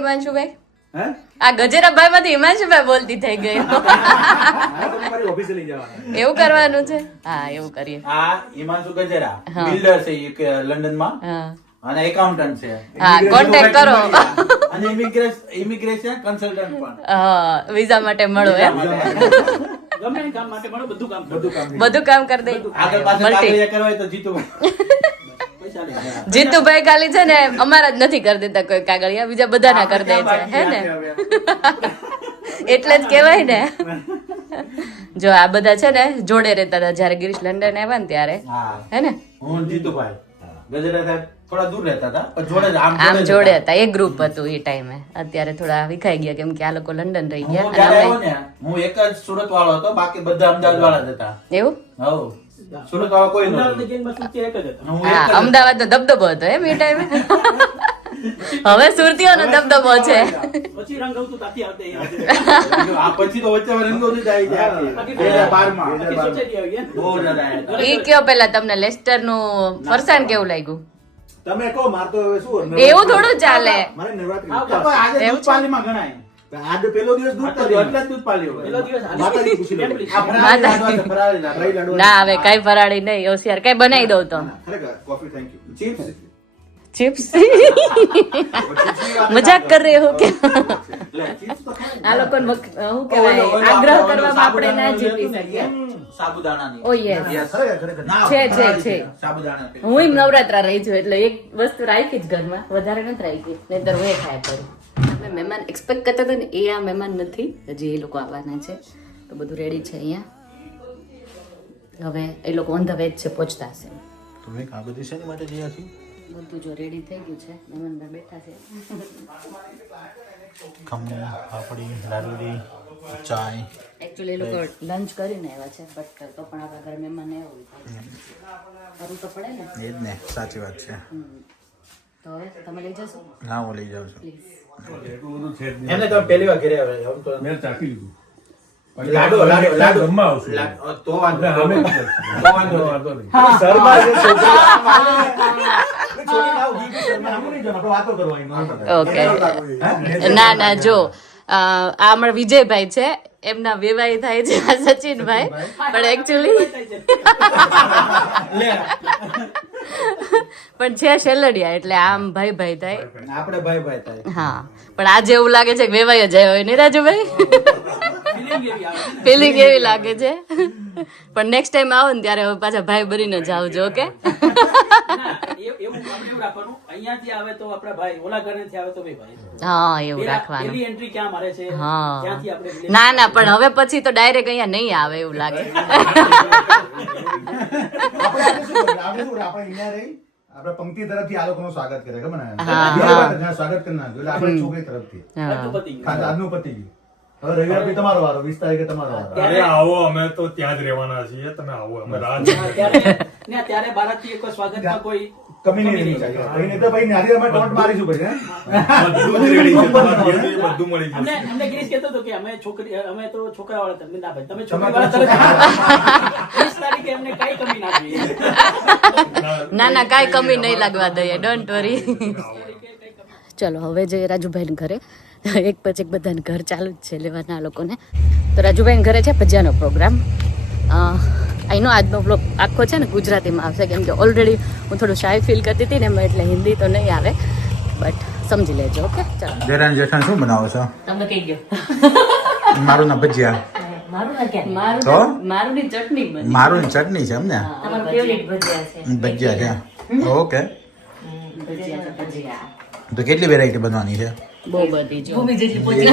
હિમાંશુભાઈ? આ ગજેરાભાઈ માંથી હિમાંશુભાઈ બોલતી થઈ ગઈ. એવું કરવાનું છે? હા એવું કરીએ. આ હિમાંશુ ગજેરા બિલ્ડર છે લંડન માં અને એકાઉન્ટન્ટ છે. હા કોન્ટેક્ટ કરો. અને ઇમિગ્રેશન કન્સલ્ટન્ટ પણ. હા વિઝા માટે મળો એમ. ગમે કામ માટે મળો, બધું કામ કરી દે. આગળ પાછળ કાગળિયા કરવા હોય તો જીતુભાઈ. જીતુભાઈ ખાલી છે ને અમારા જ નથી કરી દેતા કોઈ કાગળિયા, બીજા બધાના કરી દે છે હે ને. એટલે જ કેવાય ને. જો આ બધા છે ને જોડે રહેતા હતા જયારે ગિરીશ લંડન આવ્યા ને ત્યારે, હે ને. હું જીતુભાઈ ગજેરા સાહેબ થોડા દૂર રહેતા હતા પણ જોડે આમ જોડે હતા. એક ગ્રુપ હતું એ ટાઈમે. અત્યારે થોડા વિખાઈ ગયા કેમ કે આ લોકો લંડન રહી ગયા. હું એક જ સુરત વાળો હતો, બાકી બધા અમદાવાદ વાળા જ હતા. એવું? હવ સુરત વાળા કોઈ અમદાવાદ નો દબદબો હતો એમ એ ટાઈમે. હવે સુરતીઓ નો દબદબો છે. પછી રંગવતું તાતી આવતે આ પછી તો વચ્ચે રંગોથી જ આવી જાય. 2012 ઈ કયો પેલા તમને લેસ્ટર નું ફરસાણ કેવું લાગ્યું? તમે કહો, માર તો હવે શું એવું થોડું ચાલે. મારે નવરાત્રી આજે દૂધપાલીમાં ગણાય. આજ પેલો દિવસ દૂધ એટલે જ દૂધપાલી હોય. પેલો દિવસ માતાજી પૂછી લો. આ ફરાળી લાડવા, ફરાળી લાડવા. ના હવે કઈ ફરાળી નહીં, હોશિયાર કઈ બનાવી દઉં તો. ખરેખર coffee thank you. Chips chips મજાક કર રહે હો કે? આ લોકોને હું કહેવાય આગ્રહ કરવામાં આપણે ના જીતી શકીએ. સાબુદાણાની. ઓ યસ ખરેખર છે. સાબુદાણા. હું નવરાત્રા રહી છું એટલે એક વસ્તુ રાખી જ ઘરમાં, વધારે નથી રાખી, નહીતર હું ખાય કરું. અમે મહેમાન એક્સપેક્ટ કરતા હતા ને એ આ મહેમાન નથી, હજી એ લોકો આવવાના છે. તો બધું રેડી છે અહીંયા. હવે એ લોકો ઓન ધ વે છે, પહોંચતા હશે. તમે આ બધી શેની માટે ગયા છો? બધું જો રેડી થઈ ગયું છે, મહેમાન બેઠા છે. ખમણ, પાપડી, લાડુડી, ચાય. એકચ્યુઅલી એ લોકો લંચ કરીને આવ્યા છે, બટ તો પણ આપણા ઘરે મહેમાન એવું કરવું તો પડે ને. એ જ ને, સાચી વાત છે. તો હવે તમે લઈ જશો? હા હું લઈ જાઉં છું. પ્લીઝ. એને તો પહેલી વાર ઘરે આવે. હવે તો મેં ચાખી લીધું. લાડુ જમવા આવશું. તો વાંધો અમે નહીં. તો વાંધો નહીં. વાંધો નહીં. શર્મા છે છોકરી. છોકરી ના ઉભી છે, શર્મા આમ નહીં જવાનું, આપણે વાતો કરવાની. ઓકે. ના જો આ અમારા વિજયભાઈ છે, એમના વેવાઈ થાય છે આ સચિનભાઈ, પણ એકચ્યુઅલી પણ છે શેલડિયા, એટલે આમ ભાઈ ભાઈ થાય. આપણે ભાઈ ભાઈ થાય. હા પણ આજે એવું લાગે છે કે વેવાઈ જ આવ્યો હોય ને રાજુભાઈ? ફિલિંગ એવી લાગે છે. પણ નેક્સ્ટ ટાઈમ આવો ને ત્યારે હવે પાછા ભાઈ બનીને જ આવજો. ઓકે? એવું રાખવાનું. અહીંયાથી આવે તો આપણા ભાઈ, ઓલા ઘરેથી આવે તો ભાઈ. હા એવું રાખવાનું. પેલી એન્ટ્રી ક્યાં મારે છે, હા ત્યાંથી આપણે ના પણ હવે પછી તો ડાયરેક્ટ અહીંયા નહીં આવે એવું લાગે. આપણે પંક્તિ તરફથી આ લોકોનું સ્વાગત કરે, ખબર ને? હા. સ્વાગત કરી નાખ્યું એટલે આપણે છોકરી તરફથી બધું પતી ગયું. આજનું પતી ગયું. હવે રવિવાર બી તમારો વારો, 20 તારીખે તમારો વારો. અરે આવો, અમે તો ત્યાં જ રહેવાના છીએ. તમે આવો, અમે રાહ જોઈએ. ત્યારે બારાથી કોઈ સ્વાગતમાં કોઈ કમી નહીં ચાહીએ. ભાઈ નહીં તો ભાઈ નારી અમે ટોન્ટ મારીશું પછી, હે? બધું જ ready છે. તમારે જે જોઈએ બધું મળી જશે. અમને ગિરીશ કહેતો હતો કે અમે તો છોકરા વાળા તમે ના ભાઈ, તમે છોકરી તમારે વાળા તરફ 20 તારીખે અમને કઈ કમી ના જોઈએ. ના કાંઈ કમી નહીં લાગવા દઈએ, ડોન્ટ વરી. ચલો હવે જઈએ રાજુભાઈ ઘરે. એક પછી એક બધાને ઘર ચાલુ જ છે લેવાના આ લોકોને. તો રાજુભાઈ ઘરે છે ભજીયાનો પ્રોગ્રામ. અહીંનો આજનો બ્લોગ આખો છે ને ગુજરાતીમાં આવશે, કેમ કે ઓલરેડી હું થોડું શાય ફીલ કરતી હતી ને એમાં, એટલે હિન્દી તો નહીં આવે, બટ સમજી લેજો. ઓકે ચાલો. દેરાણી જેઠાણી શું બનાવો છો? તમને કહી ગયો મારું ના ભજીયા. મારું ની ચટણી બની. મારું ચટણી છે એમને? તમારું ફેવરિટ ભજીયા છે. ભજીયા છે. ઓકે. ભજીયા તો કેટલી વેરાયટી બનવાની છે? બહુ બધી જો ભૂમિ જેટલી પહોંચી.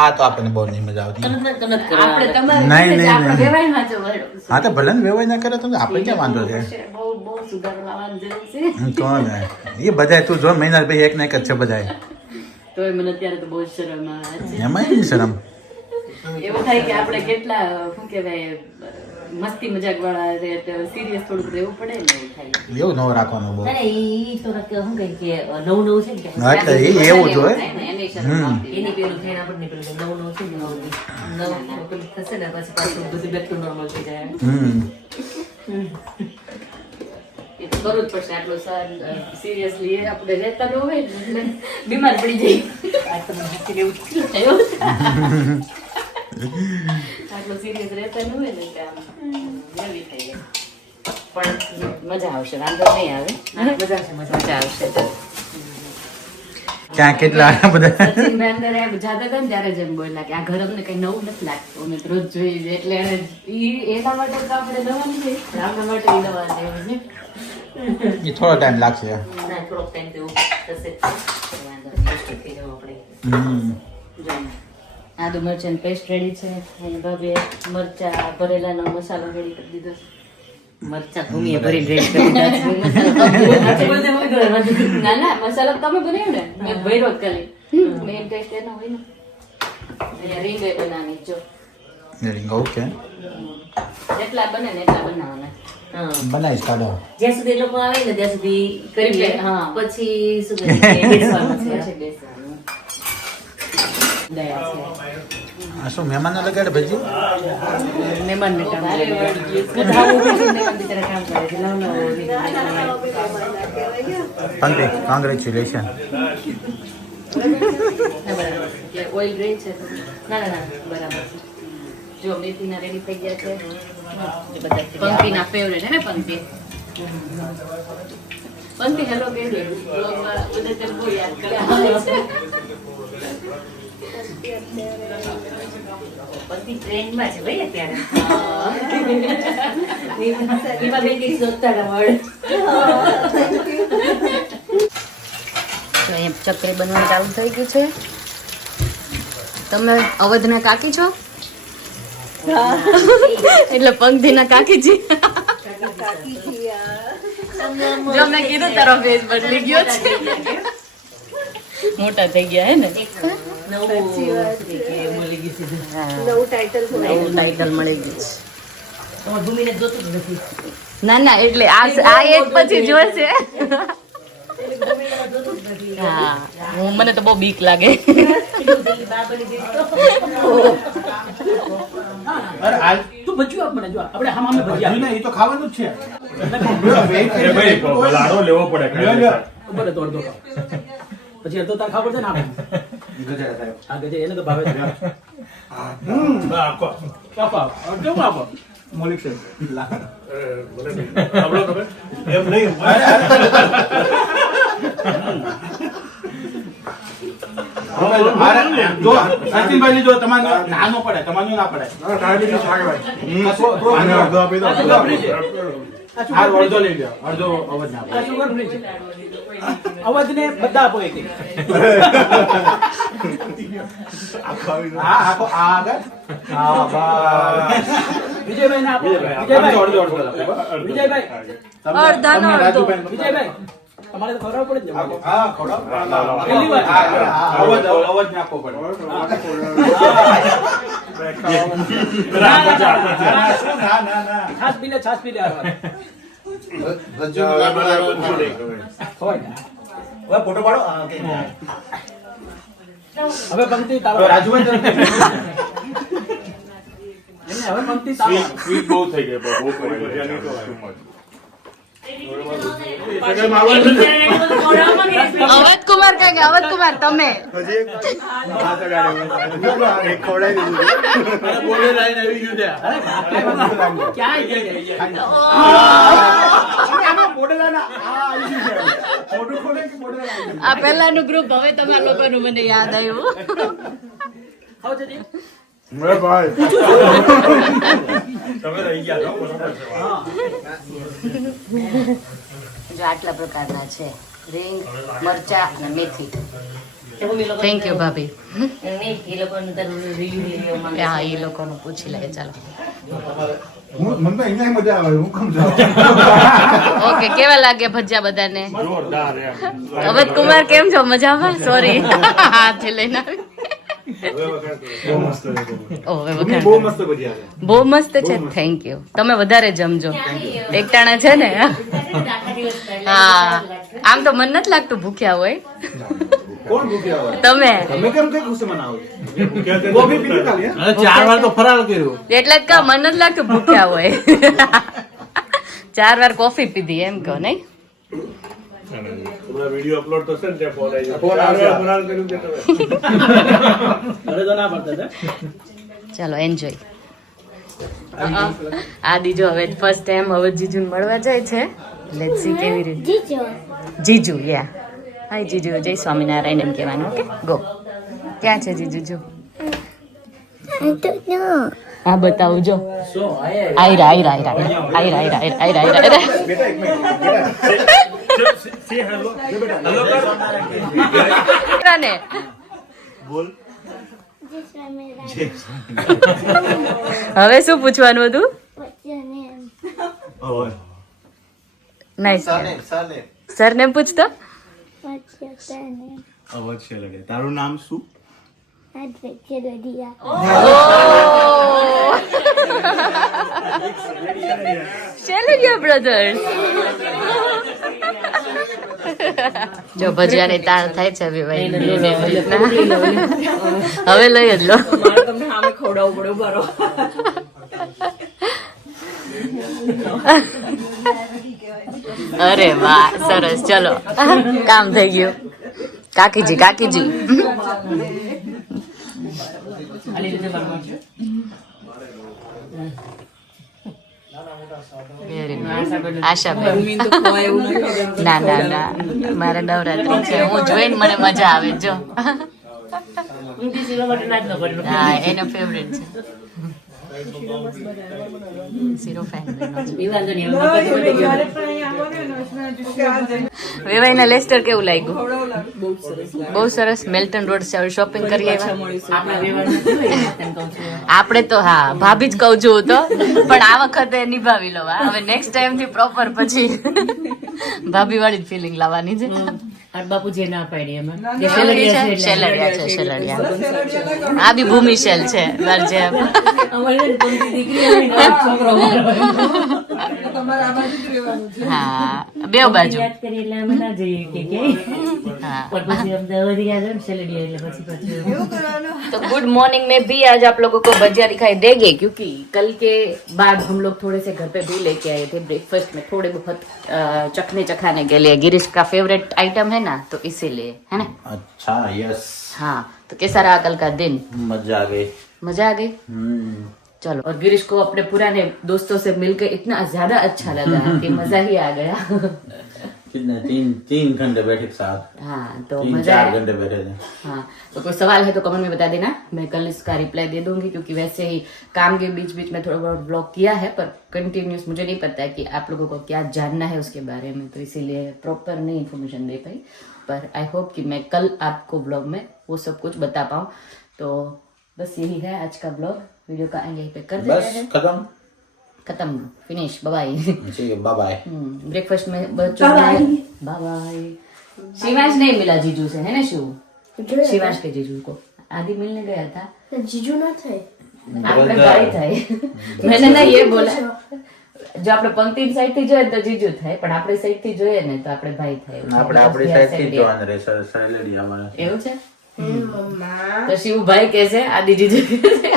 આ તો આપણને બહુ નહીં મજા આવતી. આપણે તમારે નહીં. વેવાઈમાં જો હા તો ભલે ને વેવાય ના કરે તો આપણે ક્યાં વાંધો છે? બહુ સુધારો લાવવાની જરૂર છે. કોણ એ બધા તું જો મહિના ભાઈ એક ને એક જ છે બધા. તોય મને અત્યારે તો બહુ શરમ આવે છે. એમાં નહીં શરમ. એવું થાય કે આપણે કેટલા શું કહેવાય મસ્તી મજાક વાળા સિરિયસ થોડુંક રહેવું પડે ને, એવું થાય. એવું ન રાખવાનું બહુ. એટલે એટલે એ એવું જ હોય. એની શરમ આવતી. એની પેલું થઈને આપણને પેલું નવું છે ને નવું પેલું થશે ને પછી પાછું બધું બેક ટુ નોર્મલ થઈ જાય. એ તો કરવું જ પડશે આટલું સિરિયસલી આપણે રહેતા ન હોય ને એટલે બીમાર પડી જઈએ આટલું સિરિયસ રહેતા ન હોય ને એટલે આમ નવી થઈ જાય પણ મજા આવશે વાંધો નહીં આવે મજા આવશે ક્યાં કેટલા બધા સચિનભાઈ અંદર જાતા હતા ને ત્યારે જેમ બોલ્યા કે આ ઘર અમને કઈ નવું નથી લાગતું અમે તો રોજ જોઈએ એટલે એના માટે તો આપણે દવાનું છે આપણા માટે એ દવા લેવું છે એ થોડો ટાઈમ લાગશે ના થોડોક ટાઈમ તેવું થશે વાંધો નહીં વસ્તુ થઈ જવું આપણે આદુ મરચાં પેસ્ટ રેડી છે અને ભાભીએ મરચા ભરેલાનો મસાલો રેડી કરી દીધો મરચા ભૂમિએ ભરીને રેડી કરી દીધા ના ના મસાલો તમે બનાવ્યો ને મેં ભર્યો જ ખાલી મેન ટેસ્ટ એનો હોય ને અહીંયા રીંગણ બનાવવાની જો ઓકે જેટલા બને ને એટલા બનાવવાના બનાવીશ કાઢો જ્યાં સુધી એ લોકો આવે ને ત્યાં સુધી કરી લે હા. પછી શું કહે છે, બેસવાનું છે. પછી બેસવાનું દયા છે આ શું મહેમાનો લગાડે ભજી મહેમાનને કામ કરે ઉઠાવું પછી મહેમાન બિચારા કામ કરે છે લાવ પંક્તિ કોંગ્રેચ્યુલેશન ઓઇલ ગ્રીન છે ના ના ના બરાબર છે જો મેથીના રેડી થઈ ગયા છે એ બધા પંક્તિના ફેવરેટ હે ને પંક્તિ પંક્તિ હેલો કહી દે બ્લોગમાં બધે તે બહુ યાદ કરે બધી ટ્રેન્ડમાં છે ભાઈ અત્યારે એમાં બેન કંઈક શોધતા હતા word. તો અહીં ચકરી બનવાનું ચાલુ થઈ ગયું છે તમે અવધના કાકી છો એટલે પંક્તિના કાકીજી જો મેં કીધું તારો ફેસ બદલી ગયો છે મોટા થઈ ગયા હે ને નવું મળી ગયું છે. નવું ટાઇટલ મળી ગયું છે તમારે ભૂમિને જોતું જ નથી. ના ના એટલે આ એજ પછી જોશે હા મને તો બહુ બીક લાગે એટલું જલ્દી બા બની જઈશ તો. અરે હાલ તું ભજીયું આપ મને જો આપણે હામ હામે ભજીયા હજુ ને એ તો ખાવાનું જ છે એ ભાઈ લાડો લેવો પડે કાંઈ. ઉપર હતો અડધો ખાવ. પછી અડધો તાર ખાવ પડશે ને આપણે ગજરા સાહેબ આ ગજે એને તો ભાવે છે આખો. આપો કેવું આપો મૌલિક સાહેબ આવડો તમે? એમ નહીં જો સચિનભાઈ જો તમારે નાનો પડે તમારે ના પડે અડધો લઈ લો અડધો અવધ ના આ સુગર ફ્રી છે અવાજને બધા આપો એક એક. હા આખો આ આગળ હા બસ વિજયભાઈ ને આપો અડધો વિજયભાઈ અડધો અડધો વિજયભાઈ અડધાનો અડધો. વિજયભાઈ તમારે તો ખવડાવવું પડે જ ને. હા ખવડાવ પહેલી વાર. અવધ અવધ નાખવો પડે ના, ના, ના, ના ના ના છાશ પી લે છાશ પી લે આ વાત. હોય ને. હવે ફોટો પાડો હવે પંક્તિ તારો રાજુભાઈ તરફથી. એમને હવે પંક્તિ તારો સ્વીટ બહુ થઈ ગઈ બહુ કરી બધાની તો અવધ કુમાર કઈ અવધ કુમાર તમે ક્યાંય જઈ રહી છે. આ પહેલાનું ગ્રુપ હવે તમારા લોકોનું મને યાદ આવ્યું ખાવ છે જી? તમે રહી ગયા છો બરોબર છે હા. જો આટલા પ્રકારના છે રીંગ મરચા અને મેથી તો ભૂમિ લોકો થેન્ક યુ ભાભી નહીં, એ લોકોનું તો review લેવા માંગે હા છે. એ લોકોનું પૂછી લે ચાલો મને તો અહીંયા મજા આવે હું કમ ઓકે કેવા લાગે ભજીયા બધાને જોરદાર એમ અવધ કુમાર કેમ છો મજામાં સોરી હાથે લઈને આવી ઓહ, હવે વખાણ બહુ કરો. મસ્ત ભજીયા છે બહુ મસ્ત છે થેન્ક યુ તમે વધારે જમજો એકટાણા છે ને આખા દિવસ પહેલા હા આમ તો મન નથી લાગતું ભૂખ્યા હોય કોણ ભૂખ્યા હોય તમે તમે કેમ કઈ ગુસ્સે મનાવો કોફી પીધી ખાલી હે? 4 વાર તો ફરાળ કર્યું એટલે જ કહો મન નથી લાગતું ભૂખ્યા હોય 4 વાર કોફી પીધી એમ કહો નહીં હમણાં વિડીયો અપલોડ થશે ને ત્યાં ફોન આવી જશે. ફોન આવશે. ફરાર કર્યું કે તમે? ઘરે તો ના પડતા હતા. ચાલો એન્જોય. આદિ જો હવે ફર્સ્ટ ટાઈમ હવે જીજુને મળવા જાય છે. લેટ્સ સી કેવી રીતે. જીજુ યા હાય જીજુ, જય સ્વામિનારાયણ એમ કહેવાનું. Okay go. ક્યાં છે જીજુ? જો હા બતાવું જો. શું આયા આયરા આયરા આયરા આયરા આયરા આયરા આયરા આયરા. બેટા એક મિનિટ Say hello. Hello કર. ને બોલ. હવે શું પૂછવાનું હતું? ઓય. નાઈસ. સાલે સરનેમ પૂછતો. અવાજ છે લગે. તારું નામ શું? શેલરિયા બ્રધર્સ. જો ભજીયાની તાણ થાય છે હવે ભાઈ. હવે લઈ જ લો. મારે તમને સામે ખવડાવવું પડે ઉભા રહો. અરે વાહ સરસ. ચલો કામ થઈ ગયું. કાકીજી કાકીજી. Very nice. આશાબેન. ના ના ના મારે નવરાત્રી છે, હું જોઈને મને મજા આવે. જો હા એનો ફેવરેટ છે. Zero fan. વેવાઈના લેસ્ટર કેવું લાગ્યું? બહુ સરસ. મેલ્ટન રોડ શોપિંગ કરી આવ્યા આપણે તો. હા ભાભી જ કહું છું તો, પણ આ વખતે નિભાવી લો. હવે નેક્સ્ટ ટાઈમ થી પ્રોપર પછી ભાભી વાળી જ ફિલિંગ લાવવાની છે. બાપુ જે ના પાડી એમાં શેલરિયા છે, શેલરિયા છે, શેલરિયા. આ બી ભૂમિ શેલ છે વાર જેમ. હા બે બાજુ. યાદ કરી એટલે અમે ના જઈએ કે हाँ પછી અમદાવાદ ગયા છે ને સેલેડી એટલે પછી तो गुड मॉर्निंग में भी आज आप लोगों को भजिया दिखाई देंगे, क्योंकि कल के बाद हम लोग थोड़े से घर पे भी लेके आए थे ब्रेकफास्ट में थोड़े बहुत चखने चखाने के लिए. गिरीश का फेवरेट आइटम है ना, तो इसीलिए है ना. अच्छा यस हाँ तो कैसा रहा कल का दिन? मजा आ गई. मजा आ गई. चलो. और गिरीश को अपने पुराने दोस्तों से मिलकर इतना ज्यादा अच्छा लगा कि मजा ही आ गया. कितने 3 घंटे बैठे साथ. हाँ तो 3-4 मजा आया. घंटे बैठे थे. हाँ तो कोई सवाल है तो कमेंट में बता देना, मैं कल इसका रिप्लाई दे दूंगी. क्योंकि वैसे ही काम के बीच बीच में थोड़ा बहुत ब्लॉग किया है, पर कंटिन्यूस मुझे नहीं पता है कि आप लोगों को क्या जानना है उसके बारे में, तो इसीलिए प्रॉपर नहीं इन्फॉर्मेशन दे पाई. पर आई होप कि मैं कल आपको ब्लॉग में वो सब कुछ बता पाऊँ. तो बस यही है आज का ब्लॉग. वीडियो का एंड यहीं पे कर देते बस हैं. खत्म. फिनिश. बाय. ठीक है बाय बाय. ब्रेकफास्ट में बच्चों ने बाय बाय. शिवांश नहीं मिला जीजू से, है ना शिव? शिवांश के जीजू को आदि मिलने गया था. जीजू ना थे. આપણે ભાઈ થાય. मैंने ना ये बोला, જો આપણે પંક્તિ સાઈડ થી જોઈએ તો જીજુ થાય, પણ આપણી સાઈડ થી જોઈએ ને તો આપણે ભાઈ થાય. આપણે આપણી સાઈડ થી જોવાનું રહેશે. સેલેડી આવવાના છે. એવું છે. તો શિવ ભાઈ કે છે, આદિ જીજુ કહે છે.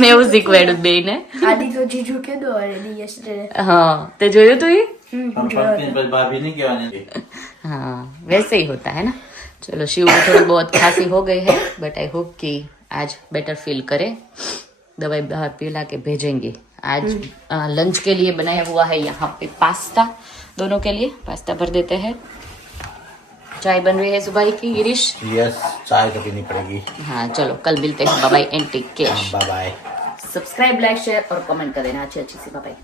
મેં એવું શીખવાડ્યું બેયને. आदि तो जीजू के दो already yesterday. हाँ તે જોયું તું એ? हम पंक्ति पर भाभी नहीं कहवानी थी. हाँ वैसे ही होता है ना. चलो शिव को थोड़ी बहुत खांसी हो गई है, बट आई होप कि आज बेटर फील करे. दवाई बाहर पिला के भेजेंगे. आज लंच के लिए बनाया हुआ है यहाँ पे पास्ता. दोनों के लिए पास्ता भर देते हैं. चाय बन रही है सुबह की. गिरीश यस चाय तो पीनी पड़ेगी. हाँ चलो कल मिलते हैं. Bye bye and take care. Bye bye. Subscribe like share और कमेंट कर देना अच्छी अच्छी सी. Bye bye.